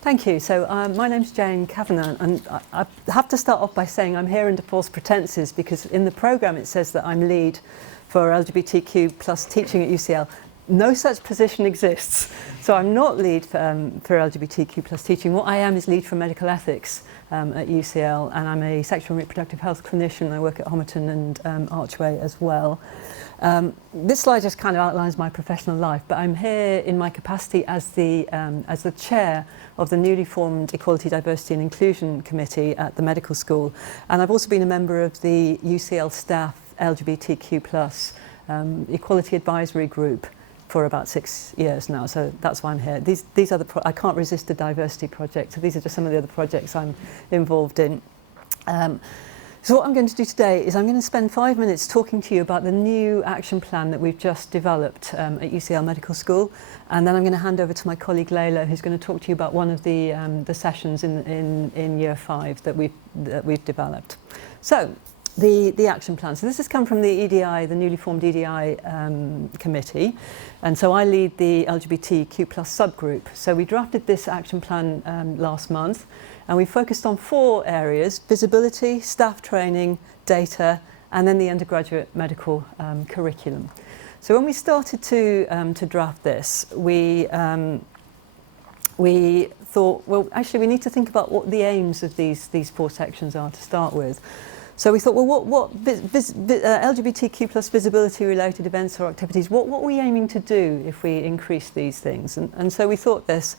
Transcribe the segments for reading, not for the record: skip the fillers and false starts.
Thank you. So my name's Jayne Kavanagh, and I have to start off by saying I'm here under false pretenses because in the programme it says that I'm lead for LGBTQ plus teaching at UCL. No such position exists. So I'm not lead for LGBTQ plus teaching. What I am is lead for medical ethics at UCL, and I'm a sexual and reproductive health clinician. I work at Homerton and Archway as well. This slide just kind of outlines my professional life, but I'm here in my capacity as the chair of the newly formed Equality, Diversity and Inclusion Committee at the medical school, and I've also been a member of the UCL staff LGBTQ+ Equality Advisory Group for about 6 years now, so that's why I'm here. These are I can't resist the diversity project, so these are just some of the other projects I'm involved in. So what I'm going to do today is I'm going to spend 5 minutes talking to you about the new action plan that we've just developed at UCL Medical School, and then I'm going to hand over to my colleague Leyla, who's going to talk to you about one of the sessions in Year 5 that we've developed. So the action plan. So this has come from the EDI, the newly formed EDI committee, and so I lead the LGBTQ+ subgroup. So we drafted this action plan last month, and we focused on 4 areas: visibility, staff training, data, and then the undergraduate medical curriculum. So when we started to draft this, we thought, well, actually we need to think about what the aims of these 4 sections are to start with. So we thought, well, what LGBTQ plus visibility related events or activities, what are we aiming to do if we increase these things? And so we thought this.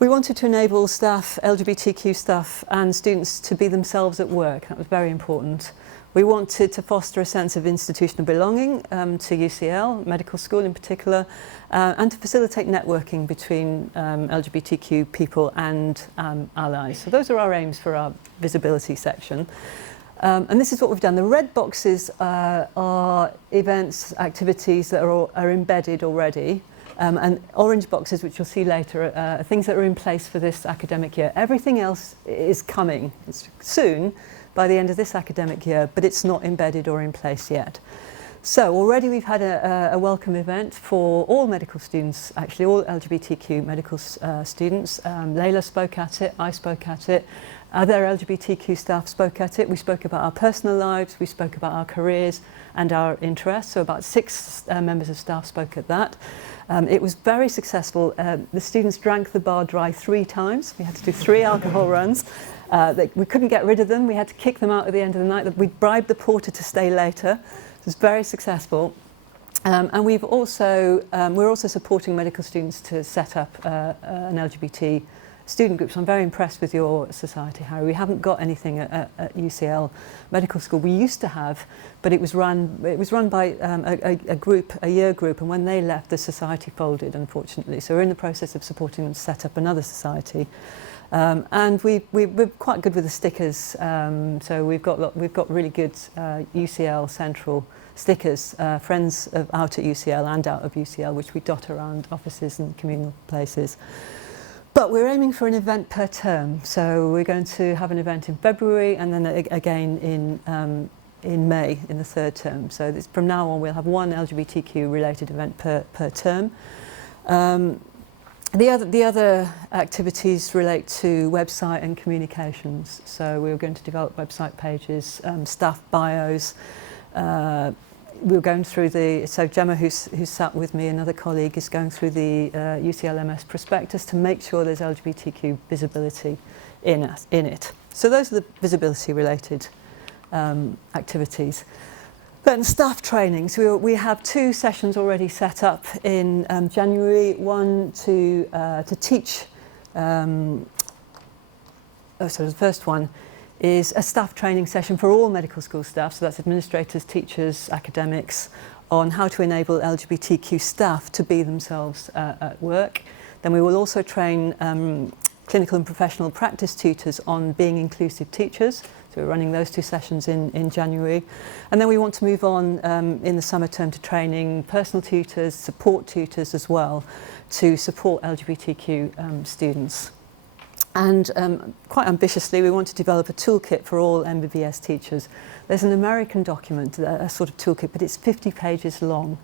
We wanted to enable staff, LGBTQ staff and students to be themselves at work. That was very important. We wanted to foster a sense of institutional belonging to UCL, medical school in particular, and to facilitate networking between LGBTQ people and allies. So those are our aims for our visibility section. And this is what we've done. The red boxes are events, activities that are embedded already. And orange boxes, which you'll see later, are things that are in place for this academic year. Everything else is coming soon, by the end of this academic year, but it's not embedded or in place yet. So already we've had a welcome event for all medical students, actually all LGBTQ medical students. Leyla spoke at it, I spoke at it, other LGBTQ staff spoke at it. We spoke about our personal lives, we spoke about our careers and our interests, so about 6 members of staff spoke at that. It was very successful. The students drank the bar dry 3 times. We had to do 3 alcohol runs. We couldn't get rid of them. We had to kick them out at the end of the night. We bribed the porter to stay later. It was very successful. And we're also supporting medical students to set up an LGBT student group. So I'm very impressed with your society, Harry. We haven't got anything at UCL Medical School. We used to have, but it was run by a year group, and when they left, the society folded, unfortunately. So we're in the process of supporting them to set up another society. And we're quite good with the stickers. So we've got really good UCL Central stickers, friends out at UCL and out of UCL, which we dot around offices and communal places. But we're aiming for an event per term. So we're going to have an event in February and then again in May in the 3rd term. So from now on we'll have 1 LGBTQ related event per term. The other activities relate to website and communications. So we're going to develop website pages, staff bios. We're going through so Gemma, who's sat with me, another colleague, is going through the UCLMS prospectus to make sure there's LGBTQ visibility in it. So those are the visibility related activities. Then staff training. So we have 2 sessions already set up in January. One to teach. So the first one is a staff training session for all medical school staff. So that's administrators, teachers, academics, on how to enable LGBTQ staff to be themselves at work. Then we will also train clinical and professional practice tutors on being inclusive teachers. So we're running those 2 sessions in January. And then we want to move on in the summer term to training personal tutors, support tutors as well, to support LGBTQ students. And quite ambitiously, we want to develop a toolkit for all MBBS teachers. There's an American document, a sort of toolkit, but it's 50 pages long.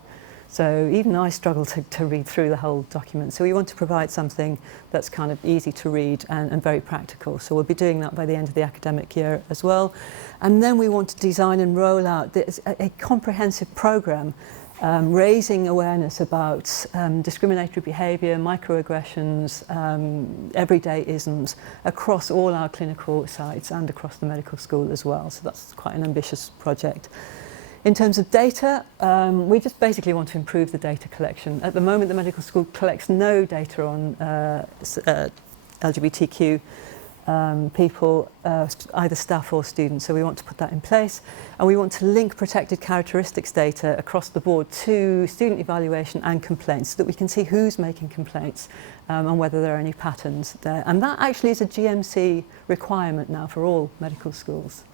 So even I struggle to read through the whole document. So we want to provide something that's kind of easy to read and very practical. So we'll be doing that by the end of the academic year as well. And then we want to design and roll out a comprehensive programme raising awareness about discriminatory behaviour, microaggressions, everyday isms across all our clinical sites and across the medical school as well. So that's quite an ambitious project. In terms of data, we just basically want to improve the data collection. At the moment, the medical school collects no data on LGBTQ people, either staff or students, so we want to put that in place. And we want to link protected characteristics data across the board to student evaluation and complaints so that we can see who's making complaints and whether there are any patterns there. And that actually is a GMC requirement now for all medical schools.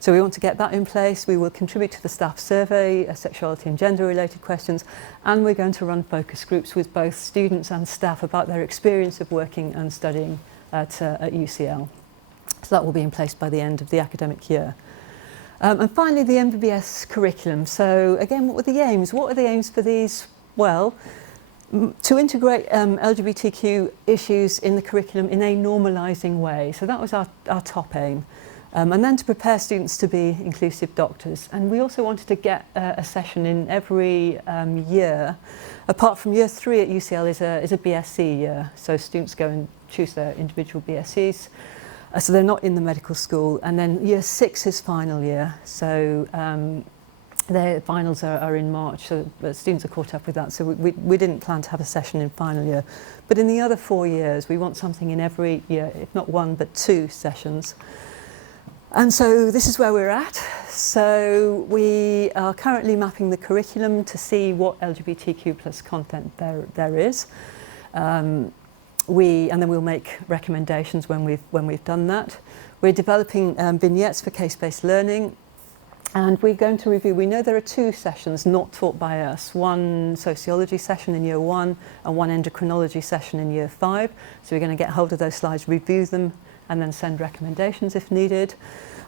So we want to get that in place. We will contribute to the staff survey, sexuality and gender related questions, and we're going to run focus groups with both students and staff about their experience of working and studying at UCL. So that will be in place by the end of the academic year. And finally, the Mds Curriculum. So again, what were the aims? What are the aims for these? Well, to integrate LGBTQ issues in the curriculum in a normalising way. So that was our top aim. And then to prepare students to be inclusive doctors. And we also wanted to get a session in every year. Apart from year 3 at UCL is a BSc year. So students go and choose their individual BScs. So they're not in the medical school. And then year 6 is final year. So their finals are in March. So the students are caught up with that. So we didn't plan to have a session in final year. But in the other 4 years, we want something in every year, if not 1, but 2 sessions. And so this is where we're at. So we are currently mapping the curriculum to see what LGBTQ plus content there is. And then we'll make recommendations when we've done that. We're developing vignettes for case-based learning. And we're going to review, we know there are 2 sessions not taught by us, 1 sociology session in year 1 and 1 endocrinology session in year 5. So we're going to get hold of those slides, review them, and then send recommendations if needed.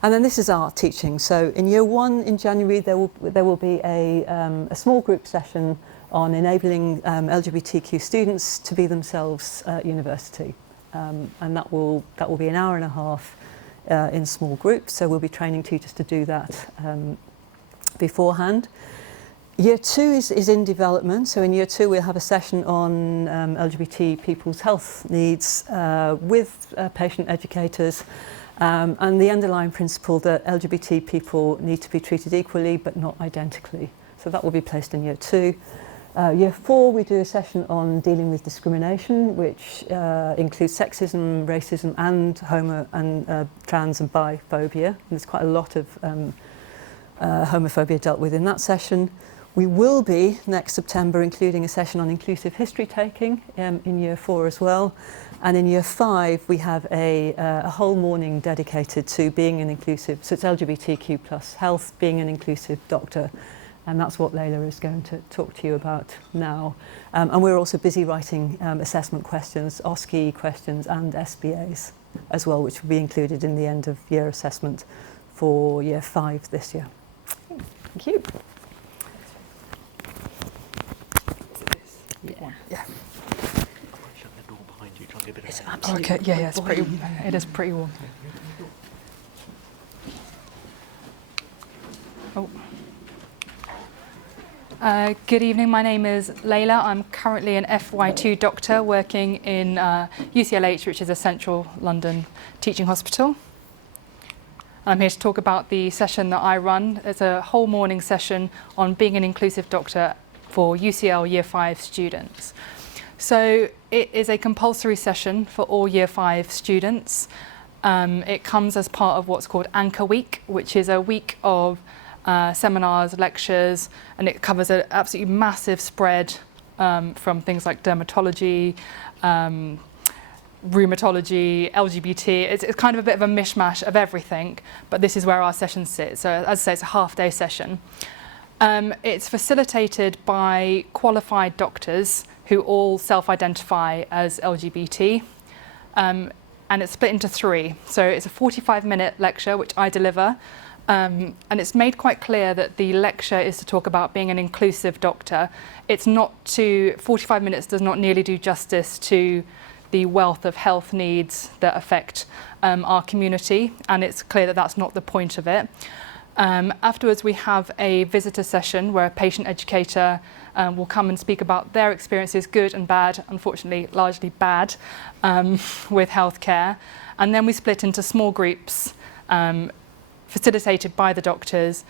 And then this is our teaching. So in year 1 in January, there will be a small group session on enabling LGBTQ students to be themselves at university. And that will be an hour and a half in small groups. So we'll be training teachers to do that beforehand. Year 2 is in development. So in year 2, we'll have a session on LGBT people's health needs with patient educators and the underlying principle that LGBT people need to be treated equally but not identically. So that will be placed in year 2. Year 4, we do a session on dealing with discrimination, which includes sexism, racism, and homo and trans and biphobia. And there's quite a lot of homophobia dealt with in that session. We will be, next September, including a session on inclusive history taking in year 4 as well. And in year 5, we have a whole morning dedicated to being an inclusive, so it's LGBTQ plus health, being an inclusive doctor. And that's what Leyla is going to talk to you about now. And we're also busy writing assessment questions, OSCE questions, and SBAs as well, which will be included in the end of year assessment for year 5 this year. Thank you. Yeah. Shut the door behind you. Try and get a bit of It's air. absolutely Okay. Yeah. It's pretty. It is pretty warm. Oh. Good evening. My name is Leyla. I'm currently an FY2 doctor working in UCLH, which is a central London teaching hospital. I'm here to talk about the session that I run. It's a whole morning session on being an inclusive doctor for UCL Year 5 students. So it is a compulsory session for all Year 5 students. It comes as part of what's called Anchor Week, which is a week of seminars, lectures, and it covers an absolutely massive spread from things like dermatology, rheumatology, LGBT. It's kind of a bit of a mishmash of everything, but this is where our session sits. So as I say, it's a half-day session. It's facilitated by qualified doctors who all self-identify as LGBT, and it's split into 3. So it's a 45-minute lecture, which I deliver, And it's made quite clear that the lecture is to talk about being an inclusive doctor. It's not 45 minutes does not nearly do justice to the wealth of health needs that affect our community, and it's clear that that's not the point of it. Afterwards, we have a visitor session where a patient educator will come and speak about their experiences, good and bad, unfortunately largely bad, with healthcare. And then we split into small groups facilitated by the doctors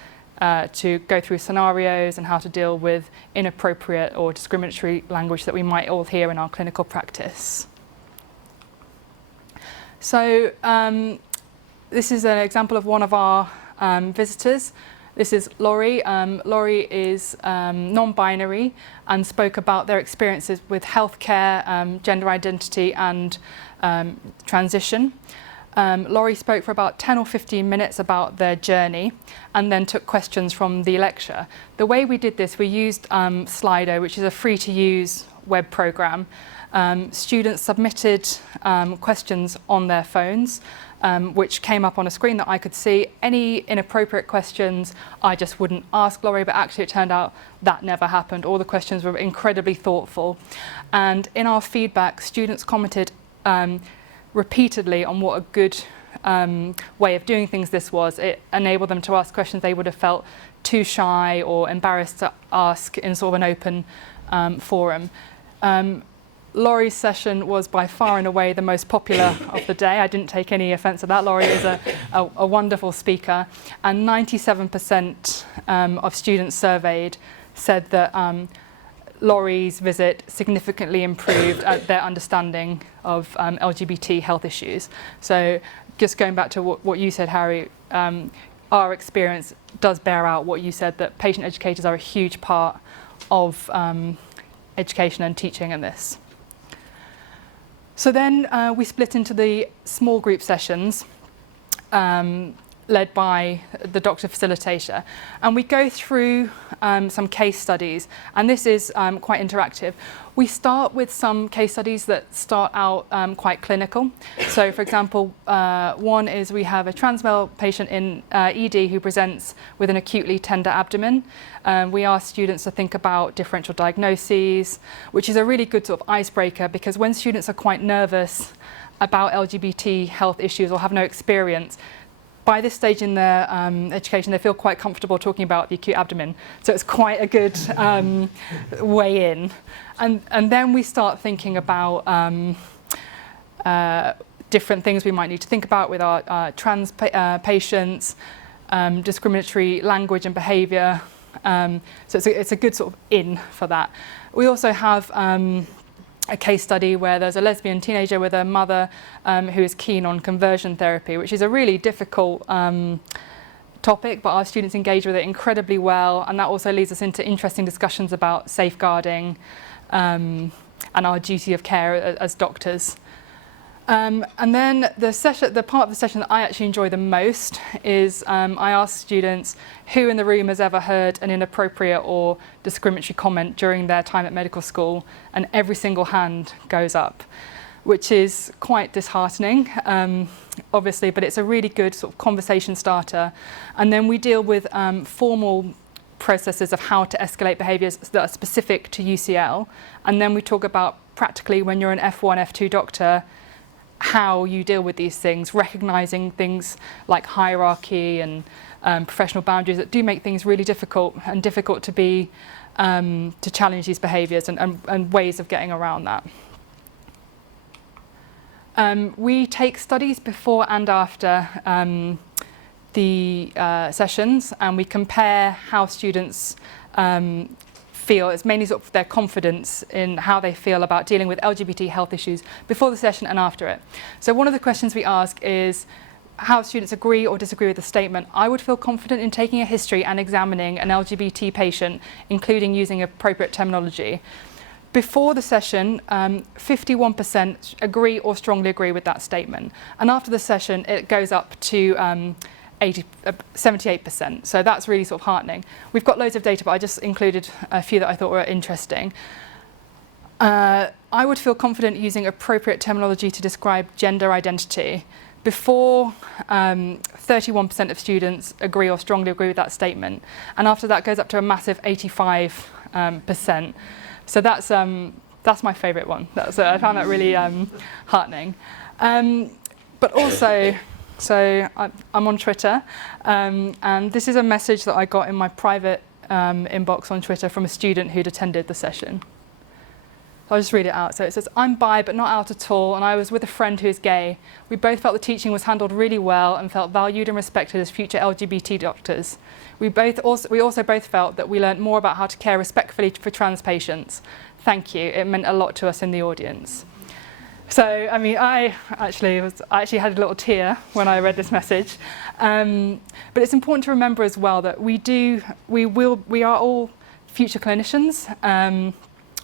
to go through scenarios and how to deal with inappropriate or discriminatory language that we might all hear in our clinical practice. So this is an example of one of our visitors. This is Laurie. Laurie is non-binary and spoke about their experiences with healthcare, gender identity and transition. Laurie spoke for about 10 or 15 minutes about their journey and then took questions from the lecture. The way we did this, we used Slido, which is a free-to-use web program. Students submitted questions on their phones, which came up on a screen that I could see. Any inappropriate questions, I just wouldn't ask Laurie, but actually it turned out that never happened. All the questions were incredibly thoughtful. And in our feedback, students commented repeatedly on what a good way of doing things this was. It enabled them to ask questions they would have felt too shy or embarrassed to ask in sort of an open forum. Laurie's session was by far and away the most popular of the day. I didn't take any offence at that. Laurie is a wonderful speaker, and 97% of students surveyed said that Laurie's visit significantly improved their understanding of LGBT health issues. So just going back to what you said, Harry, our experience does bear out what you said, that patient educators are a huge part of education and teaching in this. So then we split into the small group sessions led by the doctor facilitator, and we go through some case studies, and this is quite interactive. We start with some case studies that start out quite clinical. So for example, one is we have a trans male patient in ED who presents with an acutely tender abdomen. We ask students to think about differential diagnoses, which is a really good sort of icebreaker, because when students are quite nervous about LGBT health issues or have no experience, by this stage in their education, they feel quite comfortable talking about the acute abdomen. So it's quite a good way in. And then we start thinking about different things we might need to think about with our trans patients, discriminatory language and behaviour. So it's a good sort of in for that. We also have a case study where there's a lesbian teenager with a mother who is keen on conversion therapy, which is a really difficult topic, but our students engage with it incredibly well, and that also leads us into interesting discussions about safeguarding and our duty of care as doctors. And then the part of the session that I actually enjoy the most is I ask students who in the room has ever heard an inappropriate or discriminatory comment during their time at medical school, and every single hand goes up, which is quite disheartening, obviously, but it's a really good sort of conversation starter. And then we deal with formal processes of how to escalate behaviours that are specific to UCL, and then we talk about practically when you're an F1, F2 doctor, how you deal with these things, recognising things like hierarchy and professional boundaries that do make things really difficult to be to challenge these behaviours and ways of getting around that. We take studies before and after the sessions, and we compare how students feel. It's mainly sort of their confidence in how they feel about dealing with LGBT health issues before the session and after it. So one of the questions we ask is how students agree or disagree with the statement, "I would feel confident in taking a history and examining an LGBT patient, including using appropriate terminology." Before the session, 51% agree or strongly agree with that statement. And after the session, it goes up to 78%. So that's really sort of heartening. We've got loads of data, but I just included a few that I thought were interesting. I would feel confident using appropriate terminology to describe gender identity. before 31% of students agree or strongly agree with that statement, and after that goes up to a massive 85%. So that's my favourite one. I found that really heartening. But also, so I'm on Twitter, and this is a message that I got in my private inbox on Twitter from a student who'd attended the session. I'll just read it out. So it says, "I'm bi but not out at all, and I was with a friend who is gay. We both felt the teaching was handled really well and felt valued and respected as future LGBT doctors. We also both felt that we learnt more about how to care respectfully for trans patients. Thank you. It meant a lot to us in the audience." So, I mean, I actually had a little tear when I read this message. But it's important to remember as well that we are all future clinicians,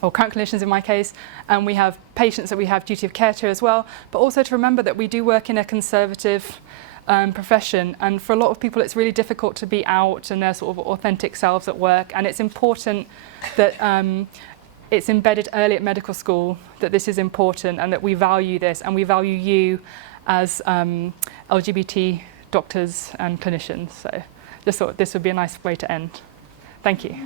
or current clinicians in my case, and we have patients that we have duty of care to as well, but also to remember that we do work in a conservative profession, and for a lot of people it's really difficult to be out and their sort of authentic selves at work, and it's important that it's embedded early at medical school that this is important and that we value this and we value you as LGBT doctors and clinicians. So just thought this would be a nice way to end. Thank you.